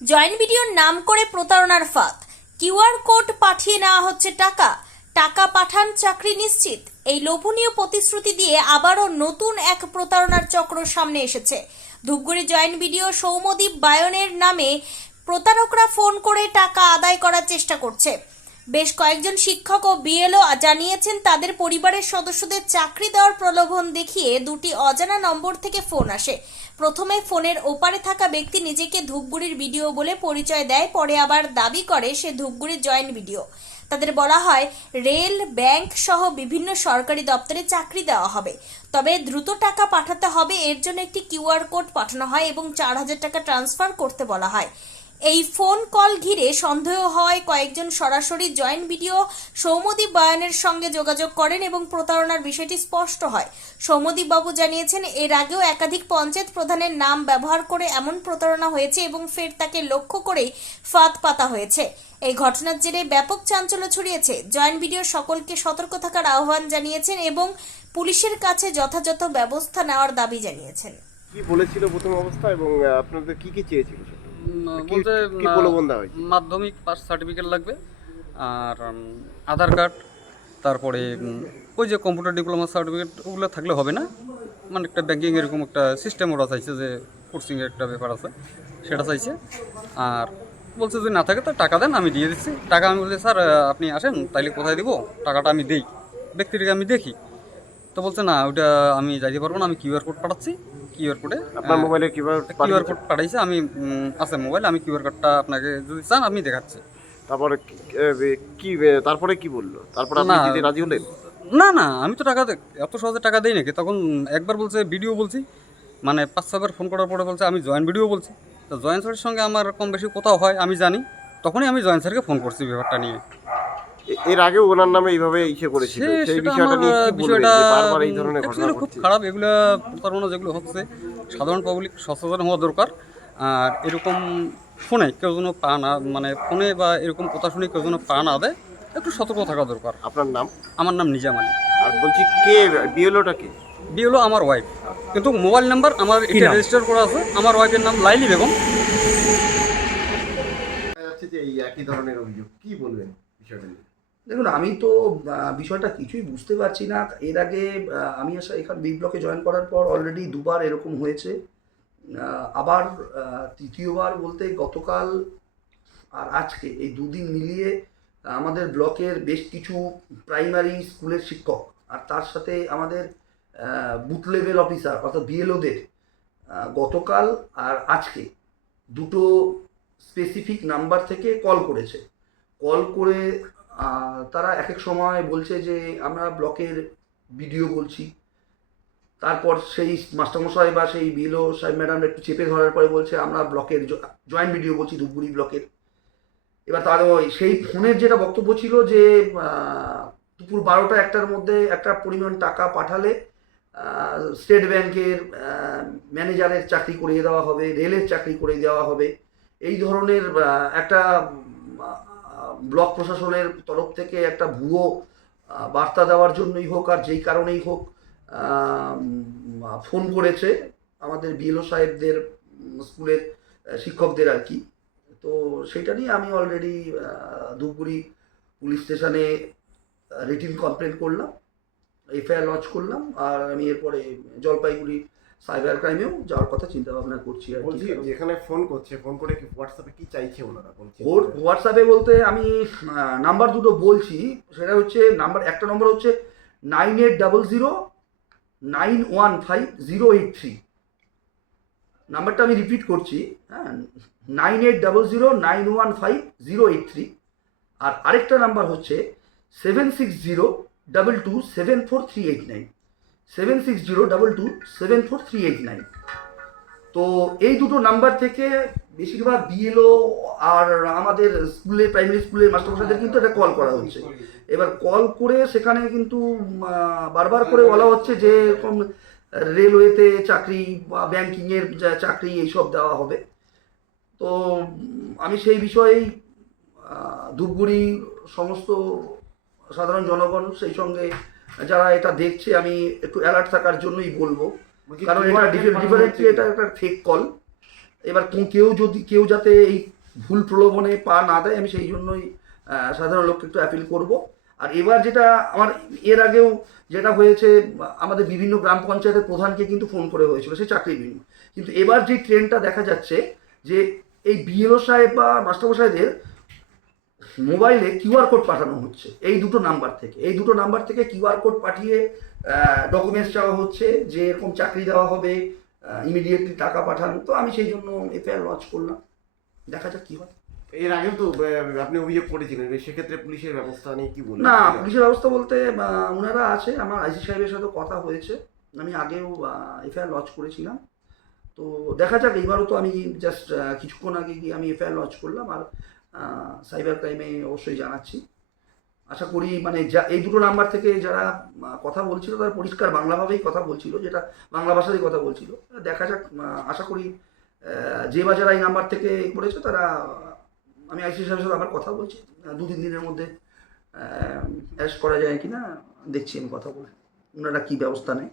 Joint ভিডিওর নাম করে প্রতারণার ফাঁদ। কিউআর কোড পাঠিয়ে নেওয়া হচ্ছে টাকা। টাকা পাঠান চাকরি নিশ্চিত। এই লোভনীয় প্রতিশ্রুতি দিয়ে আবারও নতুন এক প্রতারণার চক্র সামনে এসেছে। ধূপগুড়ি জয়েন্ট ভিডিও সৌমদীপ বায়নের নামে প্রতারকরা ফোন করে টাকা আদায় করার চেষ্টা করছে। বেশ কয়েকজন শিক্ষক ও বিএলও জানিয়েছেন, তাদের পরিবারের সদস্যদের চাকরি দেওয়ার প্রলোভন দেখিয়ে দুটি অজানা নম্বর থেকে ফোন আসে। প্রথমে ফোনের ওপারে থাকা ব্যক্তি নিজেকে ধূপগুড়ির ভিডিও বলে পরিচয় দেয়, পরে আবার দাবি করে সে ধূপগুড়ির জয়েন্ট ভিডিও। তাদের বলা হয়, রেল, ব্যাংক সহ বিভিন্ন সরকারি দপ্তরে চাকরি দেওয়া হবে। তবে দ্রুত টাকা পাঠাতে হবে, এর জন্য একটি কিউআর কোড পাঠানো হয় এবং চার হাজার টাকা ট্রান্সফার করতে বলা হয়। এই ফোন কল ঘিরে সন্দেহ হওয়ায় কয়েকজন সরাসরি জয়েন্ট ভিডিও সৌমদীপ বয়ানের সঙ্গে যোগাযোগ করেন এবং প্রতারণার বিষয়টি স্পষ্ট হয়। সৌমদীপ বাবু জানিয়েছেন, এর আগেও একাধিক পঞ্চায়েত প্রধানের নাম ব্যবহার করে এমন প্রতারণা হয়েছে এবং ফের তাকে লক্ষ্য করেই ফাঁদ পাতা হয়েছে। এই ঘটনার জেরে ব্যাপক চাঞ্চল্য ছড়িয়েছে। জয়েন্ট ভিডিও সকলকে সতর্ক থাকার আহ্বান জানিয়েছেন এবং পুলিশের কাছে যথাযথ ব্যবস্থা নেওয়ার দাবি জানিয়েছেন। কি বলেছিল প্রথম অবস্থা এবং আপনাদের কি কি চেয়েছিল বলতে কি প্রলোভন দেওয়া হয়েছে? মাধ্যমিক পাস সার্টিফিকেট লাগবে আর আধার কার্ড তারপরে ওই যে কম্পিউটার ডিপ্লোমা সার্টিফিকেট ওগুলো থাকলে হবে না। মানে একটা ব্যাঙ্কিং এরকম একটা সিস্টেম ওরা চাইছে যে কোর্সিংয়ের একটা ব্যাপার আছে সেটা চাইছে। আর বলছে যদি না থাকে তো টাকা দেন আমি দিয়ে দিচ্ছি। টাকা আমি বলছি স্যার আপনি আসেন তাইলে কোথায় দিব? টাকাটা আমি দেই। ব্যক্তিটিকে আমি দেখি। তো বলছে না ওটা আমি যাইতে পারব না আমি কিউআর কোড পাঠাচ্ছি। কিউআর কোডে আপনার মোবাইলে কীভাবে কিউআর কোড পাঠাইছে আমি আছে মোবাইল আমি কিউআর কোডটা আপনাকে যদি চান আমি দেখাচ্ছি। তারপরে কি- তারপরে কি বলল? তারপরে আপনি। দিতে রাজি হলেন? না না আমি তো টাকা এত সহজে টাকা দেই নাকি? তখন একবার বলছে ভিডিও বলছি। মানে পাঁচ ছবার ফোন করার পরে বলছে আমি জয়েন ভিডিও বলছি। তো জয়েন স্যারের সঙ্গে আমার কম বেশি কোথাও হয় আমি জানি। তখনই আমি জয়েন স্যারকে ফোন করছি ব্যাপারটা নিয়ে। এর আগেও ওনার নামে এইভাবে ইসে করেছিল। সেই বিষয়টা নিয়ে বিষয়টা বারবার এই ধরনের ঘটনা খুব খারাপ। এগুলো প্রতারণা যেগুলো হচ্ছে সাধারণ পাবলিক সচেতন হওয়া দরকার। আর এরকম ফোনে কেউ যেন পা না মানে ফোনে বা এরকম কথা শুনে কেউ যেন পা না দেয় একটু সতর্ক থাকা দরকার। আপনার নাম? আমার নাম নিজাম আলী। আর বলছি কে বিএলওটা কে? হলো আমার ওয়াইফ কিন্তু মোবাইল নাম্বার আমার এটা রেজিস্টার করা আছে। আমার ওয়াইফের নাম লাইলি বেগম। যাচ্ছে যে এই একই ধরনের অভিযোগ। কি বলবেন বিষয়টা দেখুন, আমি তো বিষয়টা কিছুই বুঝতে পারছি না। এর আগে আমি আসা এখান বি ব্লকে জয়েন করার পর অলরেডি দুবার এরকম হয়েছে। আবার তৃতীয়বার বলতে গতকাল আর আজকে এই দুদিন মিলিয়ে আমাদের ব্লকের বেশ কিছু প্রাইমারি স্কুলের শিক্ষক আর তার সাথে আমাদের বুথ লেভেল অফিসার অর্থাৎ বিএলওদের গতকাল আর আজকে দুটো স্পেসিফিক নাম্বার থেকে কল করেছে। কল করে তারা এক এক সময় বলছে যে, আমরা ব্লকের ভিডিও বলছি। তারপর সেই মাস্টারমশাই বা সেই বিএলও সাহেব ম্যাডাম একটু চেপে ধরার পরে বলছে, আমরা ব্লকের জয়েন্ট ভিডিও বলছি, ধূপগুড়ি ব্লকের। এবার তাহলে ওই সেই ফোনের যেটা বক্তব্য ছিল যে দুপুর বারোটা একটার মধ্যে একটা পরিমাণ টাকা পাঠালে স্টেট ব্যাংকের ম্যানেজারের চাকরি করিয়ে দেওয়া হবে, রেলের চাকরি করিয়ে দেওয়া হবে। এই ধরনের একটা ব্লক প্রশাসনের তরফ থেকে একটা ভুয়ো বার্তা দেওয়ার জন্যই হোক আর যেই কারণেই হোক ফোন করেছে আমাদের বিএলও সাহেবদের স্কুলের শিক্ষকদের আর কি। তো সেটা নিয়ে আমি অলরেডি ধূপগুড়ি পুলিশ স্টেশনে রিটিন কমপ্লেন করলাম, এফআইআর লঞ্চ করলাম আর আমি এরপরে জলপাইগুড়ি সাইবার ক্রাইমেও যাওয়ার কথা চিন্তা ভাবনা করছি আর বলছি কি যেখানে ফোন করছে ফোন করে কি হোয়াটসঅ্যাপে কি চাইছে ওনারা? বলছে হোয়াটসঅ্যাপে বলতে আমি নাম্বার দুটো বলছি। সেটা হচ্ছে নাম্বার একটা নম্বর হচ্ছে nine eight double zero nine one five zero eight three. নাম্বারটা আমি রিপিট করছি হ্যাঁ nine eight double zero nine one five zero eight three. আর আরেকটা নাম্বার হচ্ছে seven six zero double two seven four three eight nine. Seven six zero double two seven four three eight nine তো এই দুটো number থেকে বেশিরভাগ BLO আর আমাদের স্কুলে primary স্কুলের মাস্টারমশাইদের কিন্তু এটা কল করা হচ্ছে। এবার কল করে সেখানে কিন্তু বারবার করে বলা হচ্ছে যে এরকম রেলওয়েতে চাকরি বা ব্যাংকিংয়ের চাকরি এইসব দেওয়া হবে। তো আমি সেই বিষয়েই ধূপগুড়ি সমস্ত সাধারণ জনগণ সেই সঙ্গে যারা এটা দেখছে আমি একটু অ্যালার্ট থাকার জন্যই বলব। কারণ এটা ডিফারেন্টলি এটা একটা ফেক কল এবার কেউ যদি কেউ যাতে এই ভুল প্রলোভনে পা না দেয় আমি সেই জন্যই সাধারণ লোককে একটু অ্যাপিল করব। আর এবার যেটা আমার এর আগেও যেটা হয়েছে আমাদের বিভিন্ন গ্রাম পঞ্চায়েতের প্রধানকে কিন্তু ফোন করে হয়েছিল সে চাকরি বিনিয়োগ কিন্তু এবার যে ট্রেনটা দেখা যাচ্ছে যে এই বিএলও সাহেব বা মাস্টারমশাইদের মোবাইলে কিউআর কোড পাঠানো হচ্ছে এই দুটো নাম্বার থেকে। এই দুটো নাম্বার থেকে কিউআর কোড পাঠিয়ে ডকুমেন্টস চাওয়া হচ্ছে যে এরকম চাকরি দেওয়া হবে ইমিডিয়েটলি টাকা পাঠান। তো আমি সেই জন্য এফআইআর লঞ্চ করলাম। দেখা যাক কি হয়। এর আগেও তো আপনি অভিযোগ করেছিলেন সেক্ষেত্রে পুলিশের ব্যবস্থা নিয়ে কি বলবেন না পুলিশের ব্যবস্থা বলতে ওনারা আছে আমার আইসি সাহেবের সাথে কথা হয়েছে। আমি আগেও এফআইআর লঞ্চ করেছিলাম। তো দেখা যাক এইবারও তো আমি জাস্ট কিছুক্ষণ আগে গিয়ে আমি এফআইআর লঞ্চ করলাম। আর সাইবার ক্রাইমে অবশ্যই জানাচ্ছি। আশা করি মানে যা, এই দুটো নাম্বার থেকে যারা কথা বলছিল তারা পরিষ্কার বাংলাভাবেই কথা বলছিল, যেটা বাংলা ভাষাতেই কথা বলছিল। দেখা যাক আশা করি যে বা যারা এই নাম্বার থেকে করেছে তারা আমি আইসি সাহেবের সাথে আবার কথা বলছি দু তিন দিনের মধ্যে অ্যারেস্ট করা যায় কি না দেখছি আমি কথা বলে। ওনারা কী ব্যবস্থা নেয়।